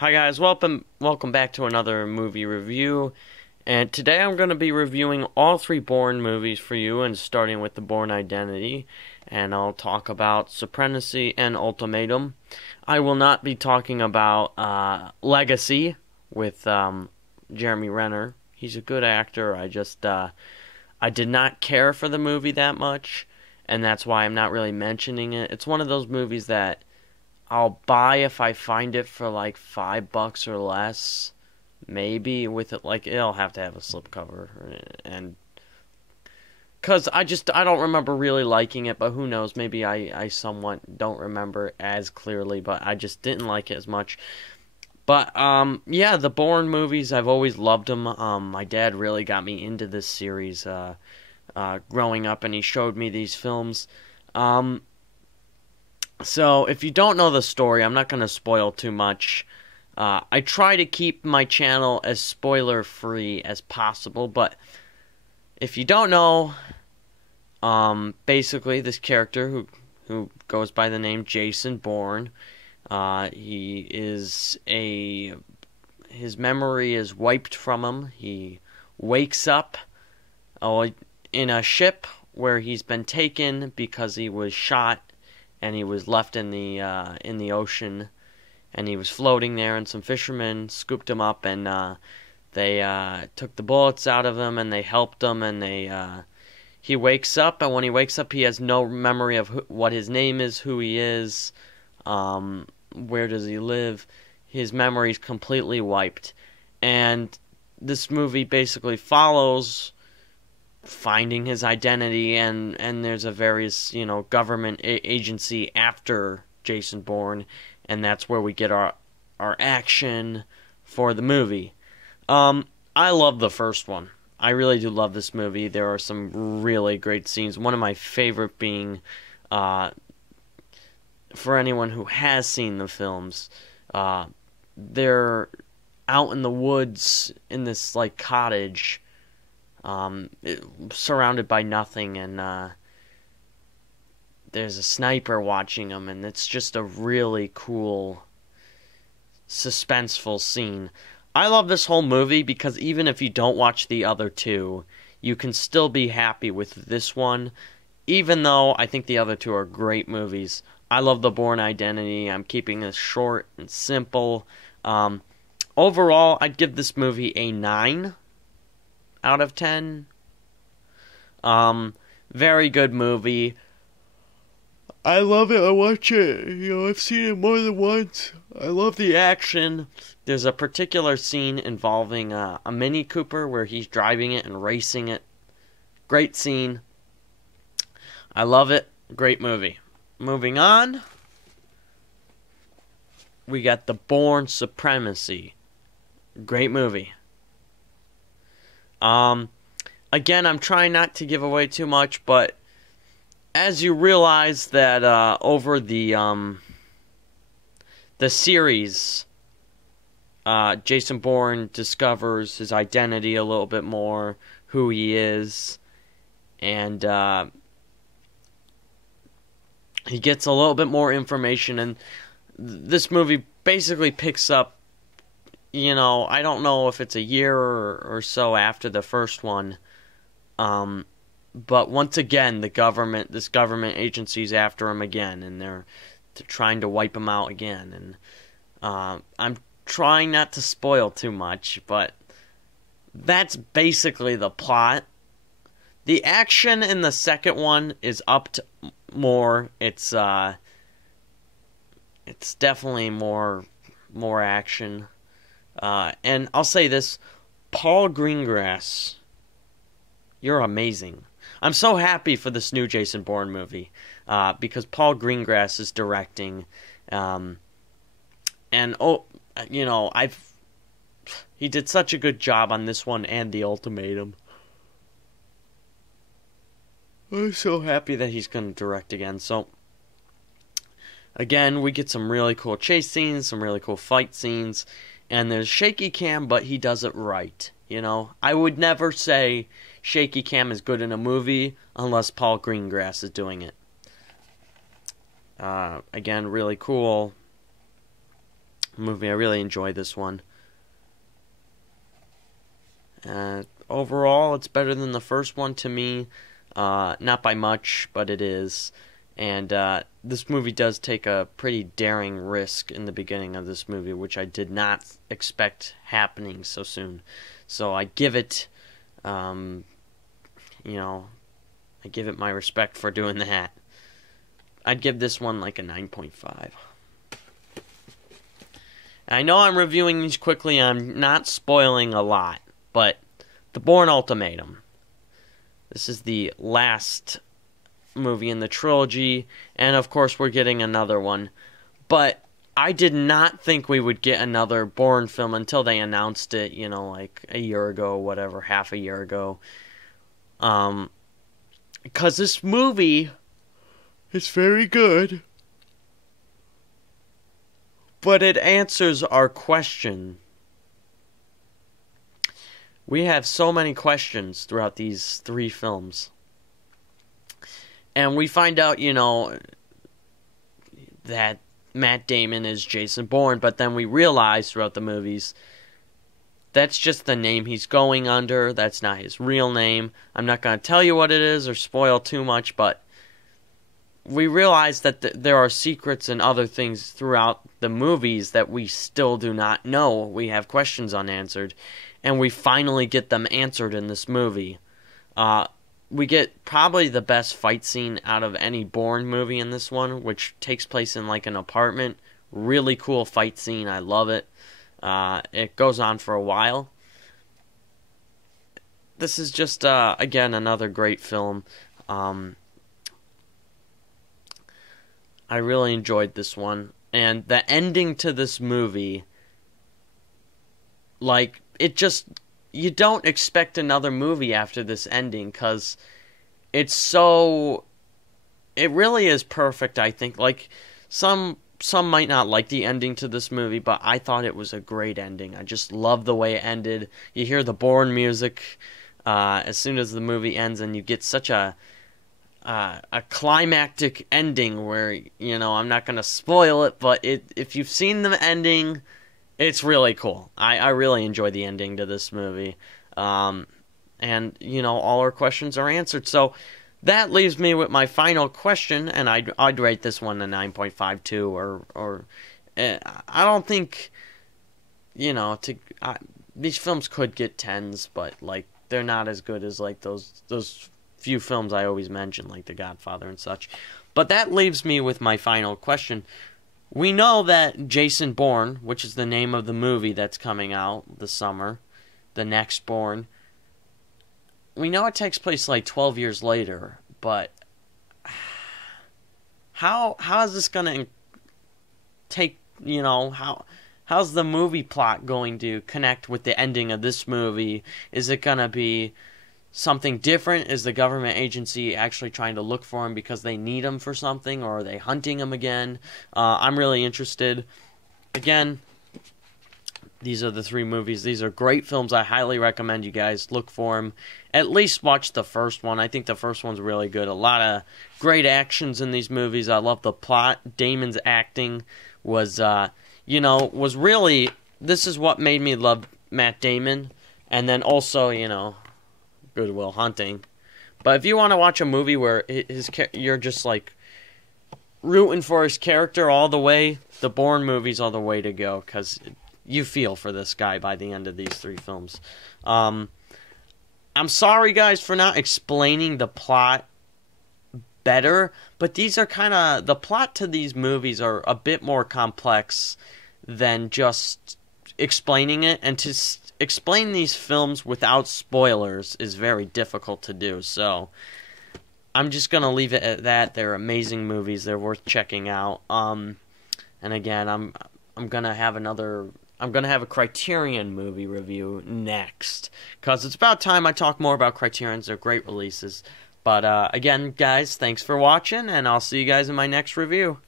Hi guys, welcome back to another movie review. And today I'm going to be reviewing all three Bourne movies for you, and starting with the Bourne Identity, and I'll talk about Supremacy and Ultimatum. I will not be talking about Legacy with Jeremy Renner. He's a good actor. I did not care for the movie that much, and that's why I'm not really mentioning it. It's one of those movies that I'll buy if I find it for like $5 or less. Maybe with it, like, it'll have to have a slipcover, and because I don't remember really liking it, but who knows, maybe I somewhat don't remember as clearly, but I just didn't like it as much. But yeah, the Bourne movies, I've always loved them. My dad really got me into this series growing up, and he showed me these films. So, if you don't know the story, I'm not going to spoil too much. I try to keep my channel as spoiler-free as possible, but if you don't know, basically this character who goes by the name Jason Bourne, his memory is wiped from him. He wakes up in a ship where he's been taken because he was shot, and he was left in the ocean, and he was floating there, and some fishermen scooped him up, and they took the bullets out of him, and they helped him, and he wakes up, and when he wakes up, he has no memory of what his name is, who he is, where does he live. His memory's completely wiped, and this movie basically follows finding his identity, and there's a various, government agency after Jason Bourne, and that's where we get our action for the movie. I love the first one. I really do love this movie. There are some really great scenes. One of my favorite being, for anyone who has seen the films, they're out in the woods in this, like, cottage, surrounded by nothing, and there's a sniper watching them, and it's just a really cool, suspenseful scene. I love this whole movie because even if you don't watch the other two, you can still be happy with this one, even though I think the other two are great movies. I love the Bourne Identity. I'm keeping this short and simple. Overall, I'd give this movie a 9 out of 10. Very good movie. I love it. I watch it. I've seen it more than once. I love the action. There's a particular scene involving a Mini Cooper where he's driving it and racing it. Great scene. I love it. Great movie. Moving on, we got the Bourne Supremacy. Great movie. Again, I'm trying not to give away too much, but as you realize that over the series, Jason Bourne discovers his identity a little bit more, who he is, and he gets a little bit more information, and this movie basically picks up, I don't know if it's a year or so after the first one, but once again, this government agency's after him again, and they're trying to wipe him out again, and I'm trying not to spoil too much, but that's basically the plot. The action in the second one is upped more. It's definitely more action. And I'll say this, Paul Greengrass, you're amazing. I'm so happy for this new Jason Bourne movie, because Paul Greengrass is directing, and he did such a good job on this one and The Ultimatum. I'm so happy that he's going to direct again. So, again, we get some really cool chase scenes, some really cool fight scenes, and there's shaky cam, but he does it right. I would never say shaky cam is good in a movie unless Paul Greengrass is doing it. Again, really cool. movie. I really enjoyed this one. Overall, it's better than the first one to me. Not by much, but it is. And this movie does take a pretty daring risk in the beginning of this movie, which I did not expect happening so soon. So I give it, I give it my respect for doing that. I'd give this one like a 9.5. I know I'm reviewing these quickly. I'm not spoiling a lot, but The Bourne Ultimatum. This is the last movie in the trilogy, and of course we're getting another one. But I did not think we would get another Bourne film until they announced it, like a year ago, whatever, half a year ago. Because this movie is very good, but it answers our question. We have so many questions throughout these 3 films. And we find out, that Matt Damon is Jason Bourne, but then we realize throughout the movies that's just the name he's going under. That's not his real name. I'm not going to tell you what it is or spoil too much, but we realize that there are secrets and other things throughout the movies that we still do not know. We have questions unanswered, and we finally get them answered in this movie. We get probably the best fight scene out of any Bourne movie in this one, which takes place in like an apartment. Really cool fight scene. I love it. It goes on for a while. This is just, again, another great film. I really enjoyed this one. And the ending to this movie, like, it just, you don't expect another movie after this ending, because it's so, it really is perfect, I think. Like, some might not like the ending to this movie, but I thought it was a great ending. I just love the way it ended. You hear the Bourne music as soon as the movie ends, and you get such a climactic ending where, I'm not going to spoil it, but if you've seen the ending, it's really cool. I really enjoy the ending to this movie. And, all our questions are answered. So that leaves me with my final question, and I'd rate this one a 9.52, or I don't think, these films could get 10s, but, like, they're not as good as, like, those few films I always mention, like The Godfather and such. But that leaves me with my final question. We know that Jason Bourne, which is the name of the movie that's coming out this summer, the next Bourne, we know it takes place like 12 years later, but how is this going to take, how's the movie plot going to connect with the ending of this movie? Is it going to be something different? Is the government agency actually trying to look for him because they need him for something, or are they hunting him again? I'm really interested. Again, these are the 3 movies. These are great films. I highly recommend you guys look for them. At least watch the first one. I think the first one's really good. A lot of great actions in these movies. I love the plot. Damon's acting was really, this is what made me love Matt Damon. And then also, Good Will Hunting. But if you want to watch a movie where you're just like rooting for his character all the way, the Bourne movies are the way to go, because you feel for this guy by the end of these 3 films. I'm sorry, guys, for not explaining the plot better, but these are kind of, the plot to these movies are a bit more complex than just explaining it, and to explain these films without spoilers is very difficult to do. So I'm just gonna leave it at that. They're amazing movies. They're worth checking out. And again, I'm gonna have a Criterion movie review next, because it's about time I talk more about Criterions. They're great releases. But again, guys, thanks for watching, and I'll see you guys in my next review.